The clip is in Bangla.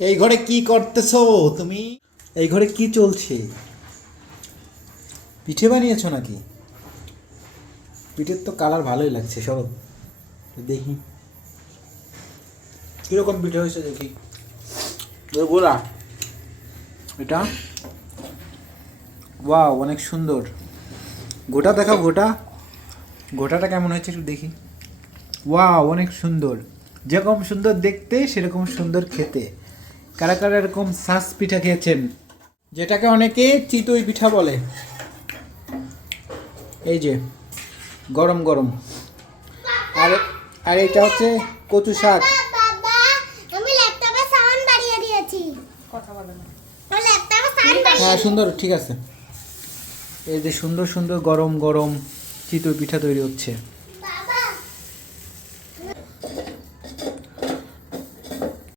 এই ঘরে কি করতেছো তুমি? এই ঘরে কি চলছে? পিঠে বানিয়েছো নাকি? পিঠের তো কালার ভালোই লাগছে, সরো দেখি কিরকম পিঠে হয়েছে দেখি। গোলা এটা, ওয়াও অনেক সুন্দর। গোটা দেখাও, গোটাটা কেমন হয়েছে একটু দেখি। ওয়াও অনেক সুন্দর, যেরকম সুন্দর দেখতে সেরকম সুন্দর খেতে। কারা কারা এরকম সাস পিঠা খেয়েছেন, যেটাকে অনেকে চিতই পিঠা বলে? এই যে গরম গরম। আর আর এটা হচ্ছে কচু শাক। বাবা, আমি ল্যাপটপে সাউন্ড বাড়িয়ে দিয়েছি। কথা বলো না। আমি ল্যাপটপে সাউন্ড হ্যাঁ সুন্দর, ঠিক আছে। এই যে সুন্দর সুন্দর গরম গরম চিতই পিঠা তৈরি হচ্ছে।